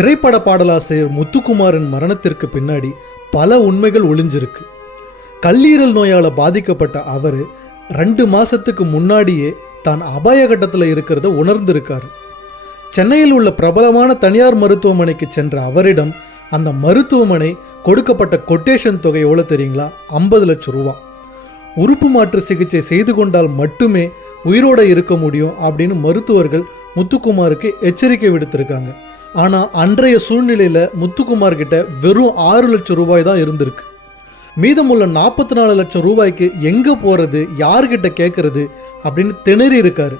திரைப்பட பாடலாசிரியர் முத்துக்குமாரின் மரணத்திற்கு பின்னாடி பல உண்மைகள் ஒளிஞ்சிருக்கு. கல்லீரல் நோயால் பாதிக்கப்பட்ட அவர் ரெண்டு மாசத்துக்கு முன்னாடியே தான் அபாய கட்டத்தில் இருக்கிறத உணர்ந்திருக்காரு. சென்னையில் உள்ள பிரபலமான தனியார் மருத்துவமனைக்கு சென்ற அவரிடம் அந்த மருத்துவமனை கொடுக்கப்பட்ட கொட்டேஷன் தொகை எவ்வளோ தெரியுங்களா? ஐம்பது லட்சம் ரூபா. உறுப்பு மாற்று சிகிச்சை செய்து கொண்டால் மட்டுமே உயிரோட இருக்க முடியும் அப்படின்னு மருத்துவர்கள் முத்துக்குமாருக்கு எச்சரிக்கை விடுத்திருக்காங்க. ஆனால் அன்றைய சூழ்நிலையில் முத்துக்குமார் கிட்ட வெறும் ஆறு லட்சம் ரூபாய் தான் இருந்திருக்கு. மீதமுள்ள நாற்பத்தி நாலு லட்சம் ரூபாய்க்கு எங்கே போகிறது யார்கிட்ட கேட்கறது அப்படின்னு திணறி இருக்காரு.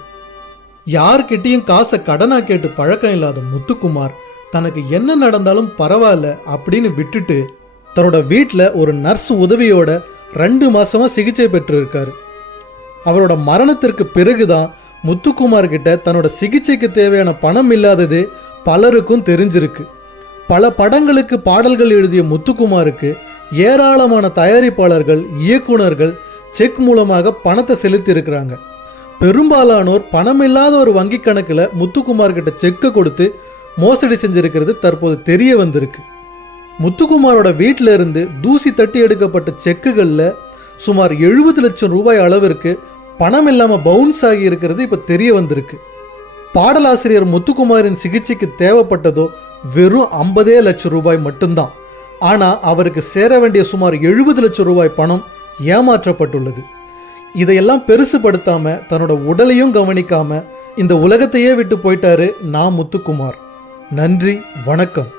யார்கிட்டையும் காசை கடனாக கேட்டு பழக்கம் இல்லாத முத்துக்குமார் தனக்கு என்ன நடந்தாலும் பரவாயில்ல அப்படின்னு விட்டுட்டு தன்னோட வீட்டில் ஒரு நர்ஸ் உதவியோட ரெண்டு மாதமாக சிகிச்சை பெற்றிருக்காரு. அவரோட மரணத்திற்கு பிறகுதான் முத்துக்குமார் கிட்ட தன்னோட சிகிச்சைக்கு தேவையான பணம் இல்லாதது பலருக்கும் தெரிஞ்சிருக்கு. பல படங்களுக்கு பாடல்கள் எழுதிய முத்துக்குமாருக்கு ஏராளமான தயாரிப்பாளர்கள் இயக்குனர்கள் செக் மூலமாக பணத்தை செலுத்தி இருக்கிறாங்க பெரும்பாலானோர் பணமில்லாத ஒரு வங்கி கணக்கில் முத்துக்குமார்கிட்ட செக்கை கொடுத்து மோசடி செஞ்சிருக்கிறது தற்போது தெரிய வந்திருக்கு. முத்துக்குமாரோட வீட்டில் இருந்து தூசி தட்டி எடுக்கப்பட்ட செக்குகளில் சுமார் எழுபது லட்சம் ரூபாய் அளவிற்கு பணம் இல்லாமல் பவுன்ஸ் ஆகி இருக்கிறது இப்போ தெரிய வந்திருக்கு. பாடலாசிரியர் முத்துக்குமாரின் சிகிச்சைக்கு தேவைப்பட்டதோ வெறும் ஐம்பதே லட்சம் ரூபாய் மட்டும்தான். ஆனால் அவருக்கு சேர வேண்டிய சுமார் எழுபது லட்சம் ரூபாய் பணம் ஏமாற்றப்பட்டுள்ளது. இதையெல்லாம் பெருசுபடுத்தாம தன்னோட உடலையும் கவனிக்காம இந்த உலகத்தையே விட்டு போயிட்டாரு நான் முத்துக்குமார். நன்றி வணக்கம்.